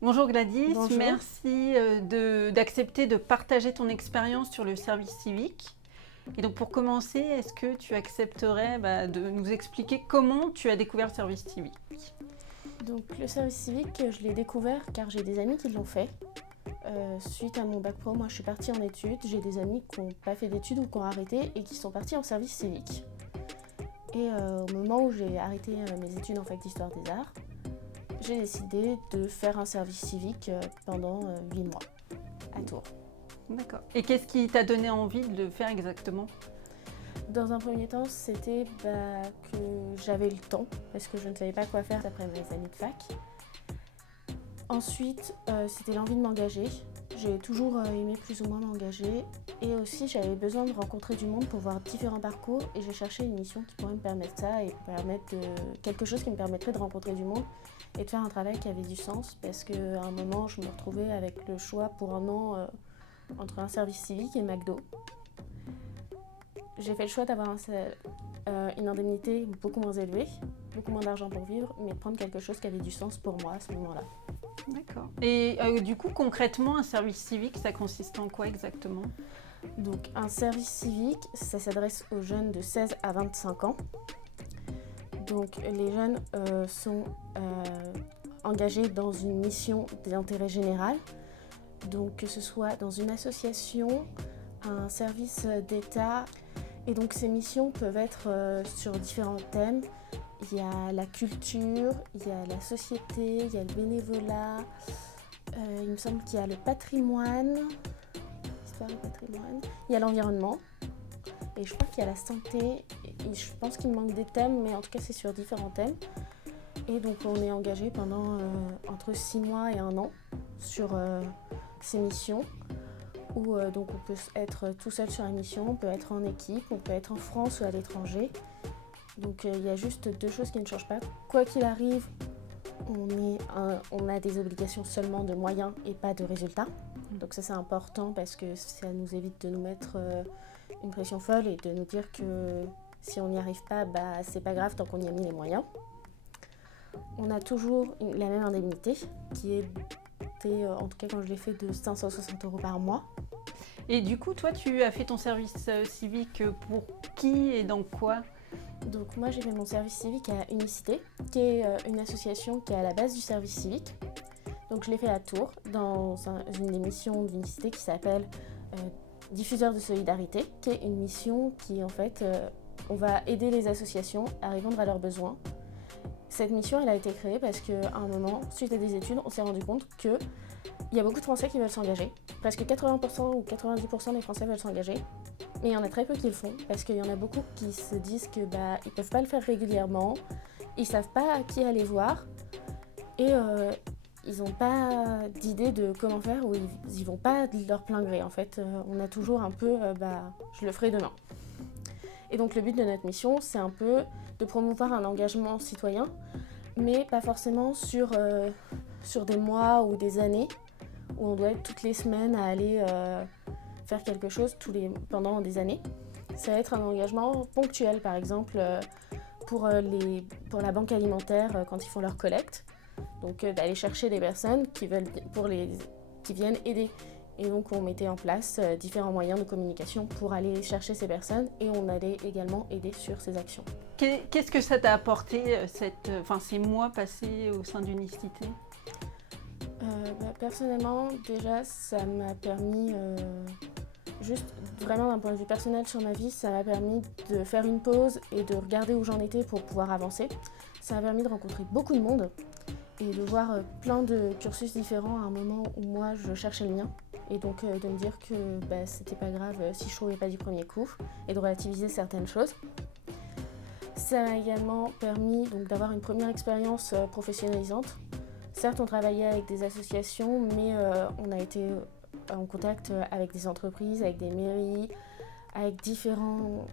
Bonjour Gladys, Bonjour. merci d'accepter de partager ton expérience sur le service civique. Et donc pour commencer, est-ce que tu accepterais de nous expliquer comment tu as découvert le service civique? Donc le service civique, je l'ai découvert car j'ai des amis qui l'ont fait. Suite à mon bac pro, moi je suis partie en études. J'ai des amis qui n'ont pas fait d'études ou qui ont arrêté et qui sont partis en service civique. Et au moment où j'ai arrêté mes études en fac d'histoire des arts, j'ai décidé de faire un service civique pendant 8 mois à Tours. D'accord. Et qu'est-ce qui t'a donné envie de le faire exactement? Dans un premier temps, c'était que j'avais le temps parce que je ne savais pas quoi faire après mes années de fac. Ensuite, c'était l'envie de m'engager. J'ai toujours aimé plus ou moins m'engager. Et aussi, j'avais besoin de rencontrer du monde pour voir différents parcours. Et j'ai cherché une mission qui pourrait me permettre ça et quelque chose qui me permettrait de rencontrer du monde et de faire un travail qui avait du sens. Parce qu'à un moment, je me retrouvais avec le choix pour un an entre un service civique et McDo. J'ai fait le choix d'avoir une indemnité beaucoup moins élevée, beaucoup moins d'argent pour vivre, mais de prendre quelque chose qui avait du sens pour moi à ce moment-là. D'accord. Et du coup, concrètement, un service civique, ça consiste en quoi exactement? Donc un service civique, ça s'adresse aux jeunes de 16 à 25 ans. Donc les jeunes sont engagés dans une mission d'intérêt général. Donc que ce soit dans une association, un service d'État. Et donc ces missions peuvent être sur différents thèmes. Il y a la culture, il y a la société, il y a le bénévolat, il me semble qu'il y a le patrimoine, histoire et patrimoine, il y a l'environnement, et je crois qu'il y a la santé, et je pense qu'il me manque des thèmes, mais en tout cas c'est sur différents thèmes. Et donc on est engagé pendant entre 6 mois et 1 an sur ces missions, où donc on peut être tout seul sur la mission, on peut être en équipe, on peut être en France ou à l'étranger. Donc il y a juste 2 choses qui ne changent pas. Quoi qu'il arrive, on a des obligations seulement de moyens et pas de résultats. Donc ça c'est important parce que ça nous évite de nous mettre une pression folle et de nous dire que si on n'y arrive pas, c'est pas grave tant qu'on y a mis les moyens. On a toujours la même indemnité qui était, en tout cas quand je l'ai fait, de 560 € par mois. Et du coup, toi, tu as fait ton service civique pour qui et dans quoi? Donc moi j'ai fait mon service civique à Unicité, qui est une association qui est à la base du service civique. Donc je l'ai fait à Tours, dans une émission d'Unicité qui s'appelle Diffuseurs de solidarité, qui est une mission qui en fait, on va aider les associations à répondre à leurs besoins. Cette mission elle a été créée parce qu'à un moment, suite à des études, on s'est rendu compte qu'il y a beaucoup de Français qui veulent s'engager. Presque 80% ou 90% des Français veulent s'engager. Mais il y en a très peu qui le font, parce qu'il y en a beaucoup qui se disent qu'ils ne peuvent pas le faire régulièrement, ils ne savent pas à qui aller voir, et ils n'ont pas d'idée de comment faire, ou ils n'y vont pas de leur plein gré. En fait, on a toujours un peu je le ferai demain. Et donc le but de notre mission, c'est un peu de promouvoir un engagement citoyen, mais pas forcément sur des mois ou des années, où on doit être toutes les semaines à aller faire quelque chose pendant des années. Ça va être un engagement ponctuel, par exemple pour la banque alimentaire quand ils font leur collecte. Donc d'aller chercher des personnes qui viennent aider. Et donc on mettait en place différents moyens de communication pour aller chercher ces personnes, et on allait également aider sur ces actions. Qu'est-ce que ça t'a apporté, ces mois passés au sein d'Unicité? Personnellement, déjà, ça m'a permis, juste vraiment d'un point de vue personnel sur ma vie, ça m'a permis de faire une pause et de regarder où j'en étais pour pouvoir avancer. Ça m'a permis de rencontrer beaucoup de monde et de voir plein de cursus différents à un moment où moi je cherchais le mien. Et donc de me dire que c'était pas grave si je trouvais pas du premier coup, et de relativiser certaines choses. Ça m'a également permis donc d'avoir une première expérience professionnalisante. Certes, on travaillait avec des associations, mais on a été en contact avec des entreprises, avec des mairies, avec différents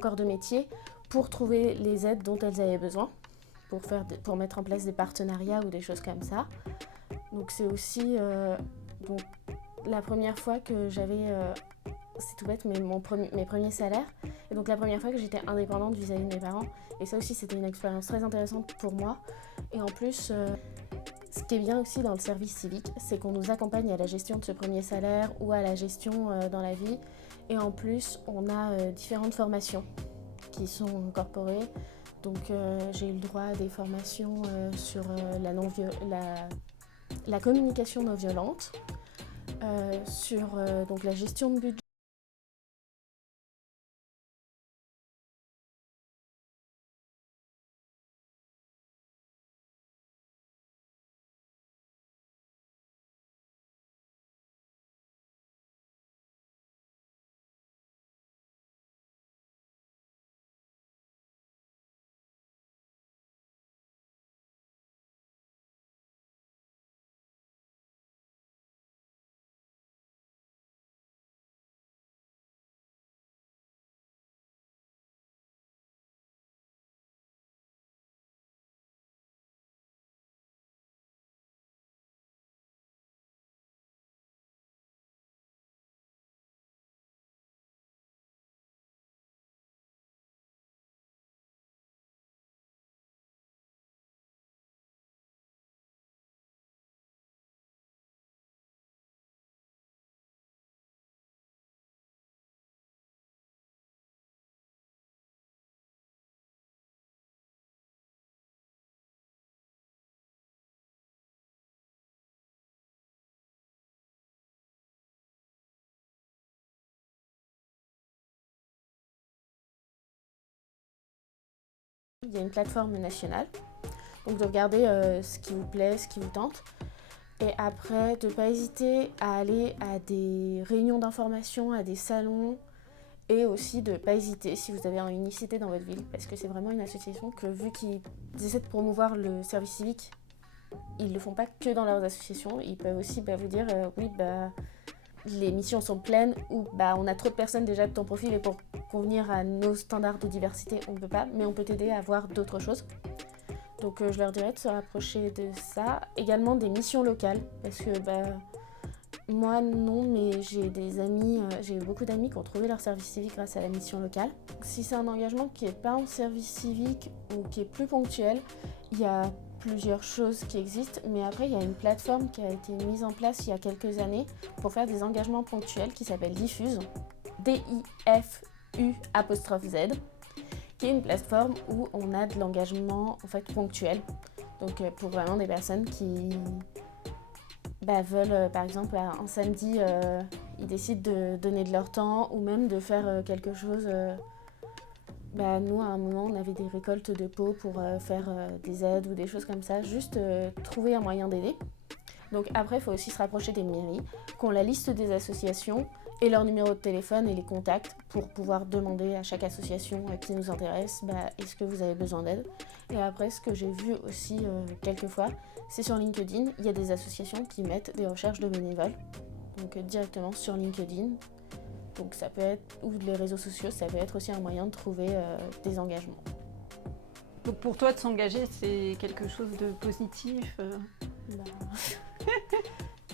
corps de métier pour trouver les aides dont elles avaient besoin, pour mettre en place des partenariats ou des choses comme ça. Donc c'est aussi la première fois que j'avais, c'est tout bête, mais mes premiers salaires. Et donc la première fois que j'étais indépendante vis-à-vis de mes parents. Et ça aussi, c'était une expérience très intéressante pour moi. Et en plus, Ce qui est bien aussi dans le service civique, c'est qu'on nous accompagne à la gestion de ce premier salaire ou à la gestion dans la vie. Et en plus, on a différentes formations qui sont incorporées. Donc j'ai eu le droit à des formations sur la communication non violente, sur donc la gestion de budget. Il y a une plateforme nationale, donc de regarder ce qui vous plaît, ce qui vous tente. Et après, de ne pas hésiter à aller à des réunions d'information, à des salons, et aussi de ne pas hésiter si vous avez une unicité dans votre ville, parce que c'est vraiment une association que, vu qu'ils essaient de promouvoir le service civique, ils ne le font pas que dans leurs associations, ils peuvent aussi vous dire oui, les missions sont pleines, ou on a trop de personnes déjà de ton profil et pour convenir à nos standards de diversité, on ne peut pas, mais on peut t'aider à voir d'autres choses. Donc je leur dirais de se rapprocher de ça. Également des missions locales, parce que moi non, mais j'ai des amis, j'ai eu beaucoup d'amis qui ont trouvé leur service civique grâce à la mission locale. Si c'est un engagement qui n'est pas en service civique ou qui est plus ponctuel, il y a plusieurs choses qui existent, mais après il y a une plateforme qui a été mise en place il y a quelques années pour faire des engagements ponctuels qui s'appelle Diffuse, DIFU''Z, qui est une plateforme où on a de l'engagement en fait ponctuel, donc pour vraiment des personnes qui veulent par exemple un samedi ils décident de donner de leur temps ou même de faire quelque chose. Nous, à un moment, on avait des récoltes de pots pour faire des aides ou des choses comme ça, juste trouver un moyen d'aider. Donc après, il faut aussi se rapprocher des mairies, qui ont la liste des associations et leur numéro de téléphone et les contacts pour pouvoir demander à chaque association qui nous intéresse, est-ce que vous avez besoin d'aide. Et après, ce que j'ai vu aussi quelques fois, c'est sur LinkedIn, il y a des associations qui mettent des recherches de bénévoles, donc directement sur LinkedIn. Donc ça peut être, ou les réseaux sociaux, ça peut être aussi un moyen de trouver des engagements. Donc pour toi, de s'engager, c'est quelque chose de positif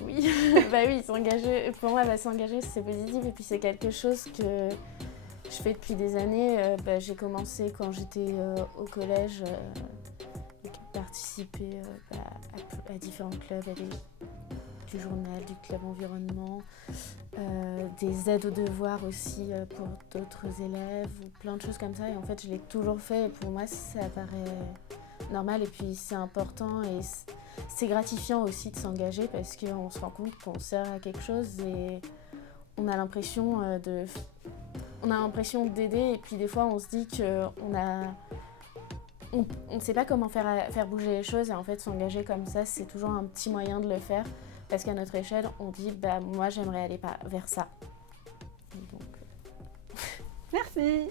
Oui, oui, s'engager, pour moi, s'engager, c'est positif. Et puis c'est quelque chose que je fais depuis des années. J'ai commencé quand j'étais au collège, participer à différents clubs, du journal, du club environnement, des aides aux devoirs aussi pour d'autres élèves, ou plein de choses comme ça. Et en fait, je l'ai toujours fait et pour moi, ça paraît normal. Et puis, c'est important et c'est gratifiant aussi de s'engager parce qu'on se rend compte qu'on sert à quelque chose et on a l'impression d'aider. Et puis, des fois, on se dit qu'on ne sait pas comment faire bouger les choses. Et en fait, s'engager comme ça, c'est toujours un petit moyen de le faire. Parce qu'à notre échelle, on dit moi j'aimerais aller vers ça. Donc... Merci.